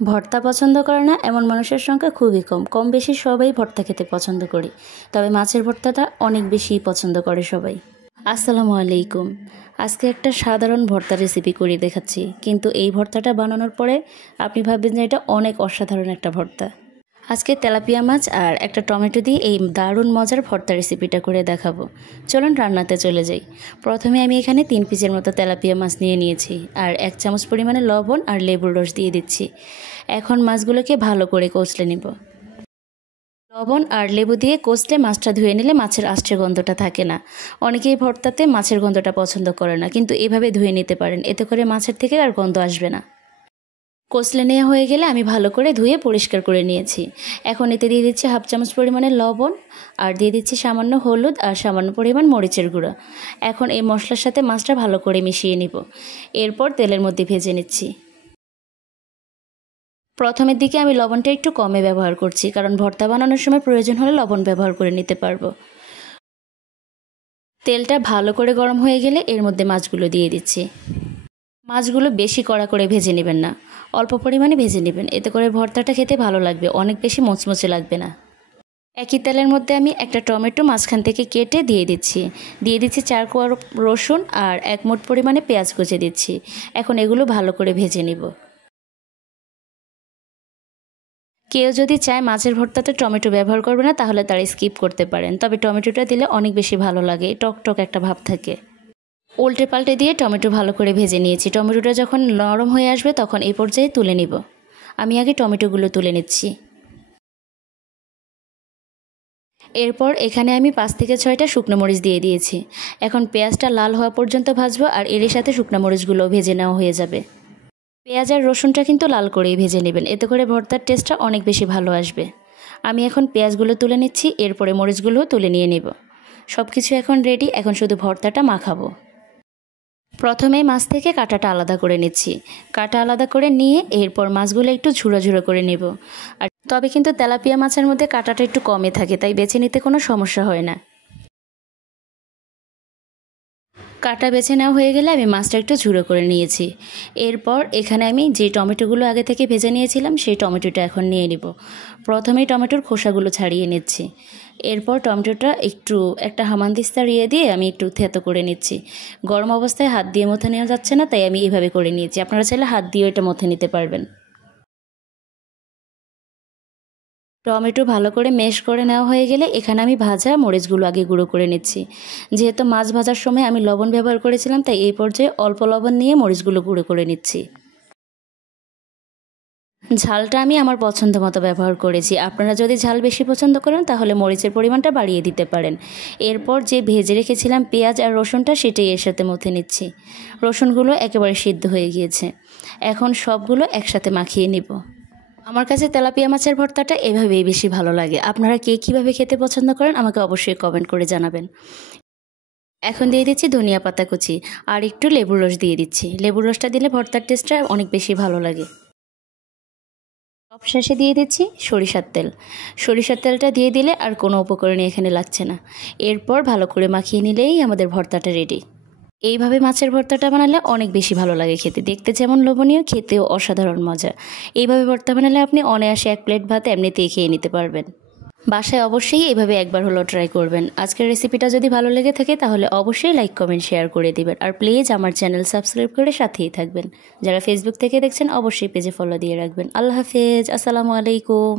ভর্তা পছন্দ করে না এমন মানুষের সংখ্যা খুবই কম। কম বেশি সবাই ভর্তা খেতে পছন্দ করি, তবে মাছের ভর্তাটা অনেক বেশি পছন্দ করে সবাই। আসসালামু আলাইকুম। আজকে একটা সাধারণ ভর্তা রেসিপি করে দেখাচ্ছি, কিন্তু এই ভর্তাটা বানানোর পরে আপনি ভাববেন যে এটা অনেক অসাধারণ একটা ভর্তা। আজকে তেলাপিয়া মাছ আর একটা টমেটো দিয়ে এই দারুণ মজার ভর্তা রেসিপিটা করে দেখাবো। চলুন রান্নাতে চলে যাই। প্রথমে আমি এখানে 3 পিসের মতো তেলাপিয়া মাছ নিয়েছি আর 1 চামচ পরিমাণে লবণ আর লেবুর রস দিয়ে দিচ্ছি। এখন মাছগুলোকে ভালো করে কষলে নিব। লবণ আর লেবু দিয়ে কষলে মাছটা ধুয়ে নিলে মাছের আষ্টে গন্ধটা থাকে না। অনেকেই ভর্তাতে মাছের গন্ধটা পছন্দ করে না, কিন্তু এভাবে ধুয়ে নিতে পারেন, এতে করে মাছের থেকে আর গন্ধ আসবে না। কষলে নেওয়া হয়ে গেলে আমি ভালো করে ধুয়ে পরিষ্কার করে নিয়েছি। এখন এতে দিয়ে দিচ্ছি 1/2 চামচ পরিমাণে লবণ আর দিয়ে দিচ্ছি সামান্য হলুদ আর সামান্য পরিমাণ মরিচের গুঁড়ো। এখন এই মশলার সাথে মাছটা ভালো করে মিশিয়ে নিব। এরপর তেলের মধ্যে ভেজে নিচ্ছি। প্রথমের দিকে আমি লবণটা একটু কমে ব্যবহার করছি, কারণ ভর্তা বানানোর সময় প্রয়োজন হলে লবণ ব্যবহার করে নিতে পারবো। তেলটা ভালো করে গরম হয়ে গেলে এর মধ্যে মাছগুলো দিয়ে দিচ্ছি। মাছগুলো বেশি কড়া করে ভেজে নেবেন না, অল্প পরিমাণে ভেজে নেবেন, এতে করে ভর্তাটা খেতে ভালো লাগবে, অনেক বেশি মুচমুচে লাগবে না। একই তেলের মধ্যে আমি একটা টমেটো মাঝখান থেকে কেটে দিয়ে দিচ্ছি 4 কোয়া রসুন আর 1 মুঠ পরিমাণে পেঁয়াজ কুচে দিচ্ছি। এখন এগুলো ভালো করে ভেজে নিব। কেউ যদি চায় মাছের ভর্তাতে টমেটো ব্যবহার করবে না, তাহলে তারা স্কিপ করতে পারেন, তবে টমেটোটা দিলে অনেক বেশি ভালো লাগে, টক টক একটা ভাব থাকে। উল্টে পাল্টে দিয়ে টমেটো ভালো করে ভেজে নিয়েছি। টমেটোটা যখন নরম হয়ে আসবে তখন এই পর্যায়ে তুলে নিব। আমি আগে টমেটোগুলো তুলে নিচ্ছি। এরপর এখানে আমি 5 থেকে 6টা শুকনো মরিচ দিয়ে দিয়েছি। এখন পেঁয়াজটা লাল হওয়া পর্যন্ত ভাজবো, আর এর সাথে শুকনো মরিচগুলো ভেজে নেওয়া হয়ে যাবে। পেঁয়াজ আর রসুনটা কিন্তু লাল করেই ভেজে নেবেন, এতে করে ভর্তার টেস্টটা অনেক বেশি ভালো আসবে। আমি এখন পেঁয়াজগুলো তুলে নিচ্ছি, এরপরে মরিচগুলোও তুলে নিয়ে নেব। সব কিছু এখন রেডি, এখন শুধু ভর্তাটা মাখাবো। প্রথমে মাছ থেকে কাঁটাটা আলাদা করে নিচ্ছি। কাঁটা আলাদা করে নিয়ে এরপর মাছগুলো একটু ঝুড়ো ঝুড়ো করে নেব। আর তবে কিন্তু তেলাপিয়া মাছের মধ্যে কাঁটাটা একটু কমে থাকে, তাই বেছে নিতে কোনো সমস্যা হয় না। কাঁটা বেছে নেওয়া হয়ে গেলে আমি মাছটা একটু ঝুড়ো করে নিয়েছি। এরপর এখানে আমি যে টমেটোগুলো আগে থেকে ভেজে নিয়েছিলাম সেই টমেটোটা এখন নিয়ে নিব। প্রথমেই টমেটোর খোসাগুলো ছাড়িয়ে নিচ্ছি। এরপর টমেটোটা একটু একটা হামানদিস্তা দিয়ে আমি একটু থেতো করে নিচ্ছি। গরম অবস্থায় হাত দিয়ে মথে নেওয়া যাচ্ছে না, তাই আমি এইভাবে করে নিয়েছি। আপনারা চাইলে হাত দিয়েও এটা মথে নিতে পারবেন। টমেটো ভালো করে ম্যাশ করে নেওয়া হয়ে গেলে এখানে আমি ভাজা মরিচগুলো আগে গুঁড়ো করে নিচ্ছি। যেহেতু মাছ ভাজার সময় আমি লবণ ব্যবহার করেছিলাম, তাই এই পর্যায়ে অল্প লবণ নিয়ে মরিচগুলো গুঁড়ো করে নিচ্ছি। ঝালটা আমি আমার পছন্দ মতো ব্যবহার করেছি। আপনারা যদি ঝাল বেশি পছন্দ করেন তাহলে মরিচের পরিমাণটা বাড়িয়ে দিতে পারেন। এরপর যে ভেজে রেখেছিলাম পেঁয়াজ আর রসুনটা, সেটাই এর সাথে মথে নিচ্ছি। রসুনগুলো একেবারে সিদ্ধ হয়ে গিয়েছে। এখন সবগুলো একসাথে মাখিয়ে নিব। আমার কাছে তেলাপিয়া মাছের ভর্তাটা এভাবেই বেশি ভালো লাগে। আপনারা কে কীভাবে খেতে পছন্দ করেন আমাকে অবশ্যই কমেন্ট করে জানাবেন। এখন দিয়ে দিচ্ছি ধনিয়া পাতা কুচি আর একটু লেবুর রস দিয়ে দিচ্ছি। লেবুর রসটা দিলে ভর্তার টেস্টটা অনেক বেশি ভালো লাগে। সবশেষে দিয়ে দিচ্ছি সরিষার তেল। সরিষার তেলটা দিয়ে দিলে আর কোনো উপকরণই এখানে লাগছে না। এরপর ভালো করে মাখিয়ে নিলেই আমাদের ভর্তাটা রেডি। এইভাবে মাছের ভর্তাটা বানালে অনেক বেশি ভালো লাগে খেতে, দেখতে যেমন লোভনীয়, খেতেও অসাধারণ মজা। এইভাবে ভর্তা বানালে আপনি অনায়াসে 1 প্লেট ভাত এমনিতেই খেয়ে নিতে পারবেন। বাসায় অবশ্যই এভাবে একবার হলেও ট্রাই করবেন। আজকের রেসিপিটা যদি ভালো লেগে থাকে তাহলে অবশ্যই লাইক কমেন্ট শেয়ার করে দিবেন, আর প্লিজ আমার চ্যানেল সাবস্ক্রাইব করে সাথেই থাকবেন। যারা ফেসবুক থেকে দেখছেন অবশ্যই পেজে ফলো দিয়ে রাখবেন। আল্লাহ হাফেজ, আসসালামু আলাইকুম।